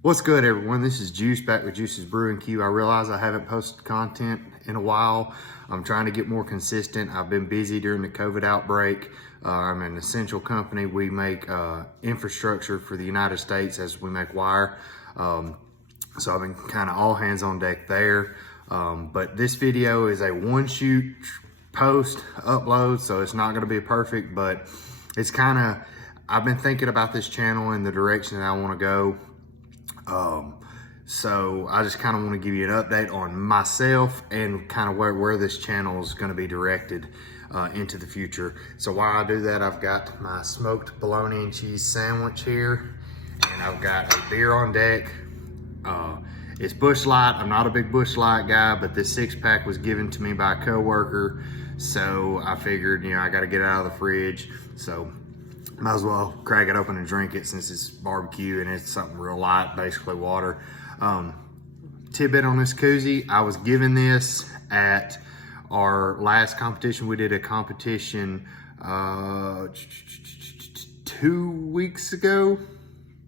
What's good, everyone? This is Juice back with Juice's Brewing Q. I realize I haven't posted content in a while. I'm trying to get more consistent. I've been busy during the COVID outbreak. I'm an essential company. We make infrastructure for the United States as we make wire. So I've been kind of all hands on deck there. But this video is a one shoot post upload, so it's not going to be perfect, but it's kind of, I've been thinking about this channel and the direction that I want to go. So I just kind of want to give you an update on myself and kind of where this channel is going to be directed into the future. So while I do that, I've got my smoked bologna and cheese sandwich here, and I've got a beer on deck. It's Busch Light. I'm not a big Busch Light guy, but this 6-pack was given to me by a coworker, so I figured, you know, I got to get it out of the fridge, so might as well crack it open and drink it since it's barbecue and it's something real light, basically water. Tidbit on this koozie, I was given this at our last competition. We did a competition 2 weeks ago,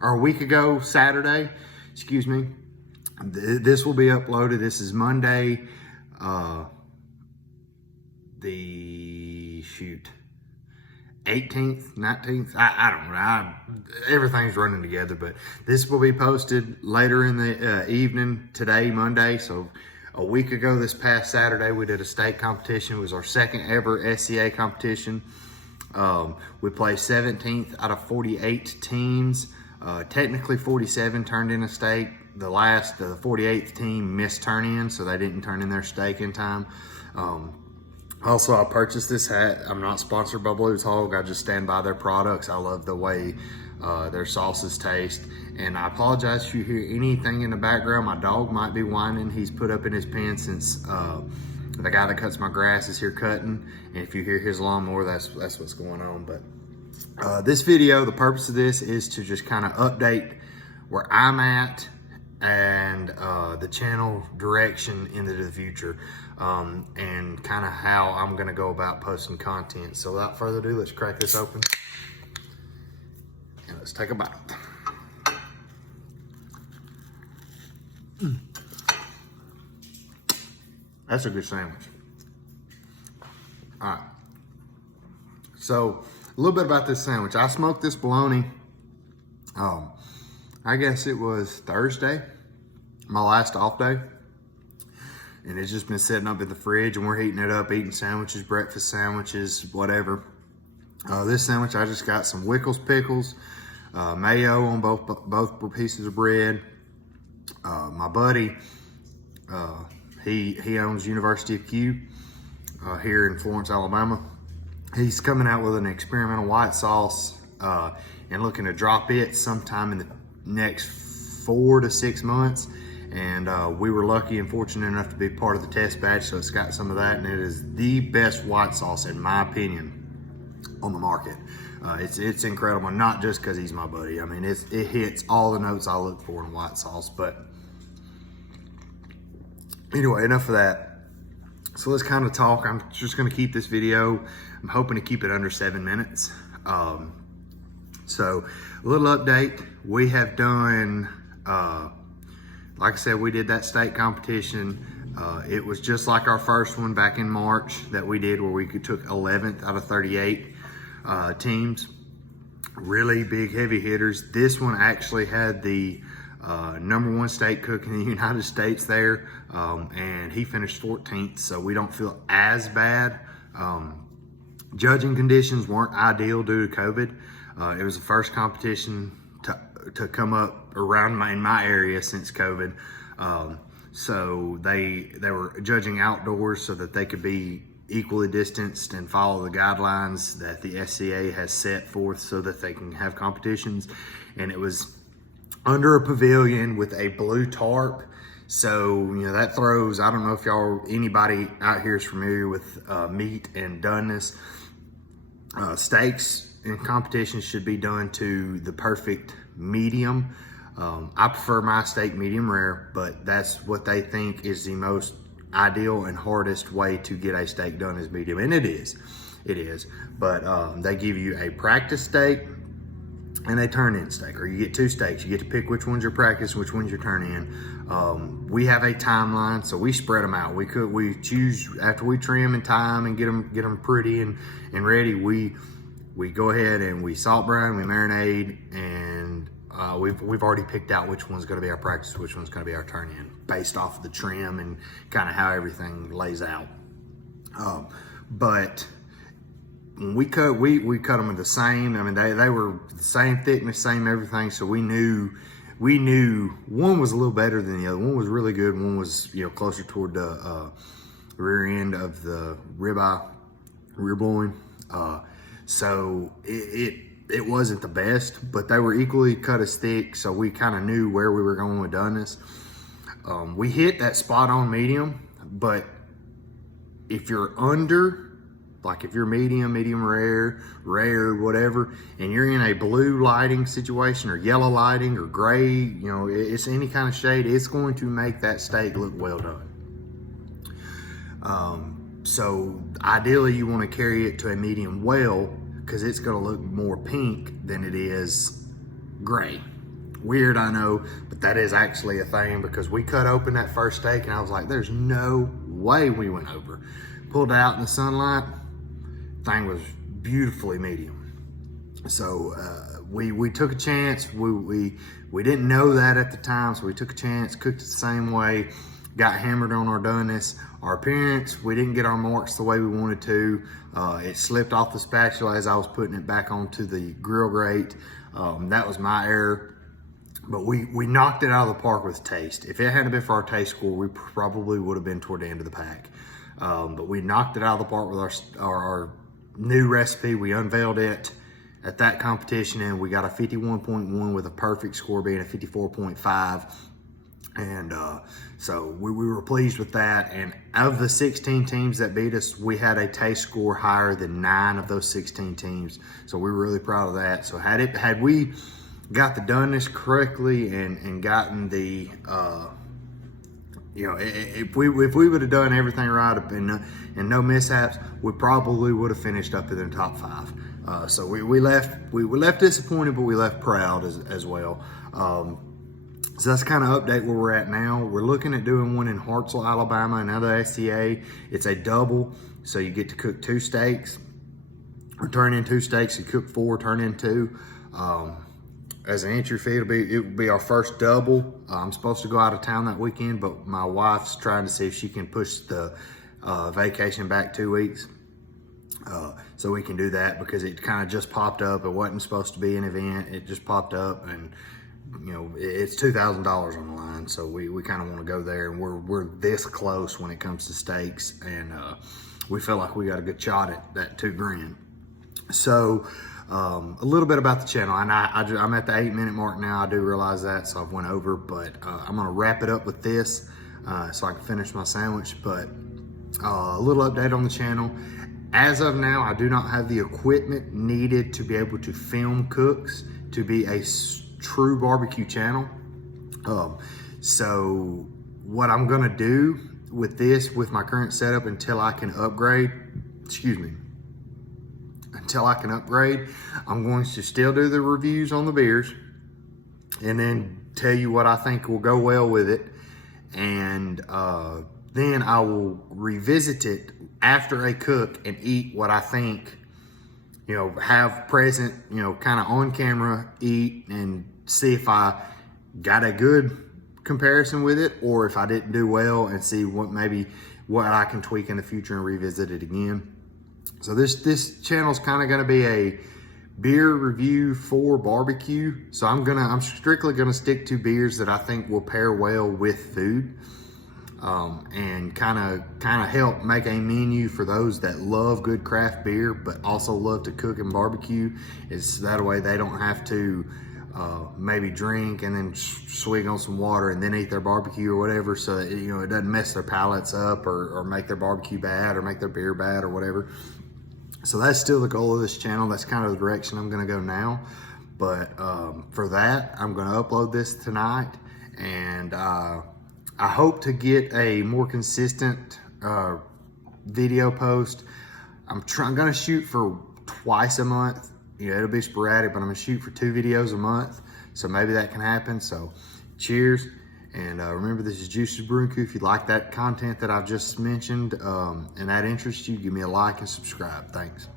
or a week ago, Saturday, excuse me. This will be uploaded. This is Monday, the 18th, 19th, I don't know, everything's running together, but this will be posted later in the evening today, Monday. So a week ago, this past Saturday, we did a state competition. It was our second ever SCA competition. We placed 17th out of 48 teams. Technically 47 turned in a stake. The 48th team missed turn in, so they didn't turn in their stake in time. Also, I purchased this hat. I'm not sponsored by Blues Hog. I just stand by their products. I love the way their sauces taste. And I apologize if you hear anything in the background. My dog might be whining. He's put up in his pen since the guy that cuts my grass is here cutting. And if you hear his lawnmower, that's what's going on. But this video, the purpose of this is to just kind of update where I'm at and the channel direction into the future, and kind of how I'm gonna go about posting content. So without further ado, let's crack this open and let's take a bite. That's a good sandwich. All right, so a little bit about this sandwich. I smoked this bologna, I guess it was Thursday, my last off day. And it's just been sitting up in the fridge, and we're heating it up, eating sandwiches, breakfast sandwiches, whatever. This sandwich, I just got some Wickles pickles, mayo on both pieces of bread. My buddy, he owns University of Q here in Florence, Alabama. He's coming out with an experimental white sauce and looking to drop it sometime in the next 4 to 6 months. And we were lucky and fortunate enough to be part of the test batch, so it's got some of that, and it is the best white sauce, in my opinion, on the market. It's incredible, not just because he's my buddy. I mean, it hits all the notes I look for in white sauce. But anyway, enough of that. So let's kind of talk. I'm just going to keep this video, I'm hoping to keep it under 7 minutes. So a little update. We have done, like I said, we did that state competition. It was just like our first one back in March that we did, where we took 11th out of 38 teams. Really big heavy hitters. This one actually had the #1 state cook in the United States there, and he finished 14th, so we don't feel as bad. Judging conditions weren't ideal due to COVID. It was the first competition to come up around in my area since COVID. So they were judging outdoors so that they could be equally distanced and follow the guidelines that the SCA has set forth so that they can have competitions. And it was under a pavilion with a blue tarp. So, you know, that throws, I don't know if anybody out here is familiar with meat and doneness. Steaks in competitions should be done to the perfect medium. I prefer my steak medium rare, but that's what they think is the most ideal and hardest way to get a steak done is medium, and it is. But they give you a practice steak, and a turn-in steak, or you get 2 steaks. You get to pick which one's your practice, which one's your turn-in. We have a timeline, so we spread them out. We choose after we trim and tie them and get them pretty and ready. We go ahead and we salt brine, we marinade, and we've already picked out which one's going to be our practice, which one's going to be our turn-in, based off of the trim and kind of how everything lays out. But when we cut them in the same. I mean, they were the same thickness, same everything. So we knew one was a little better than the other. One was really good. One was, you know, closer toward the rear end of the rear loin. So it wasn't the best, but they were equally cut as thick. So we kind of knew where we were going with doneness. We hit that spot on medium, but if you're under, like if you're medium rare, whatever, and you're in a blue lighting situation or yellow lighting or gray, you know, it's any kind of shade, it's going to make that steak look well done. So ideally you want to carry it to a medium well, because it's going to look more pink than it is gray. Weird, I know, but that is actually a thing, because we cut open that first steak and I was like, there's no way we went over. Pulled it out in the sunlight, thing was beautifully medium. So we took a chance. We didn't know that at the time, so we took a chance, cooked it the same way, got hammered on our doneness. Our appearance, we didn't get our marks the way we wanted to. It slipped off the spatula as I was putting it back onto the grill grate. That was my error. But we knocked it out of the park with taste. If it hadn't been for our taste score, we probably would have been toward the end of the pack. But we knocked it out of the park with our new recipe. We unveiled it at that competition, and we got a 51.1 with a perfect score being a 54.5. And so we were pleased with that. And of the 16 teams that beat us, we had a taste score higher than 9 of those 16 teams. So we were really proud of that. So had we got the doneness correctly and gotten the you know, if we would have done everything right and no mishaps, we probably would have finished up in the top 5. So we left disappointed, but we left proud as well. So that's kind of update where we're at now. We're looking at doing one in Hartselle, Alabama, another STA. It's a double, so you get to cook 2 steaks, or turn in 2 steaks. You cook 4, turn in 2. As an entry fee, it will be our first double. I'm supposed to go out of town that weekend, but my wife's trying to see if she can push the vacation back 2 weeks. So we can do that, because it kind of just popped up. It wasn't supposed to be an event. It just popped up, and you know, it's $2,000 on the line. So we kind of want to go there, and we're this close when it comes to steaks, and we feel like we got a good shot at that $2,000. So a little bit about the channel, and I'm at the 8-minute mark now. I do realize that, so I've went over, but I'm gonna wrap it up with this so I can finish my sandwich. But a little update on the channel. As of now, I do not have the equipment needed to be able to film cooks to be a true barbecue channel. So what I'm gonna do with this, with my current setup, until I can upgrade, I'm going to still do the reviews on the beers, and then tell you what I think will go well with it. And then I will revisit it after I cook and eat what I think, you know, have present, you know, kind of on camera, eat, and see if I got a good comparison with it, or if I didn't do well, and see what I can tweak in the future and revisit it again. So this channel is kind of going to be a beer review for barbecue. So I'm strictly going to stick to beers that I think will pair well with food, and kind of help make a menu for those that love good craft beer but also love to cook and barbecue. It's that way they don't have to maybe drink and then swig on some water and then eat their barbecue or whatever, so that, you know, it doesn't mess their palates up or make their barbecue bad or make their beer bad or whatever. So that's still the goal of this channel. That's kind of the direction I'm gonna go now. But for that, I'm gonna upload this tonight, and I hope to get a more consistent video post. I'm gonna shoot for twice a month. it'll be sporadic, but I'm gonna shoot for 2 videos a month. So maybe that can happen. So cheers. And remember, this is Juices Brewing Crew. If you like that content that I've just mentioned and that interests you, give me a like and subscribe. Thanks.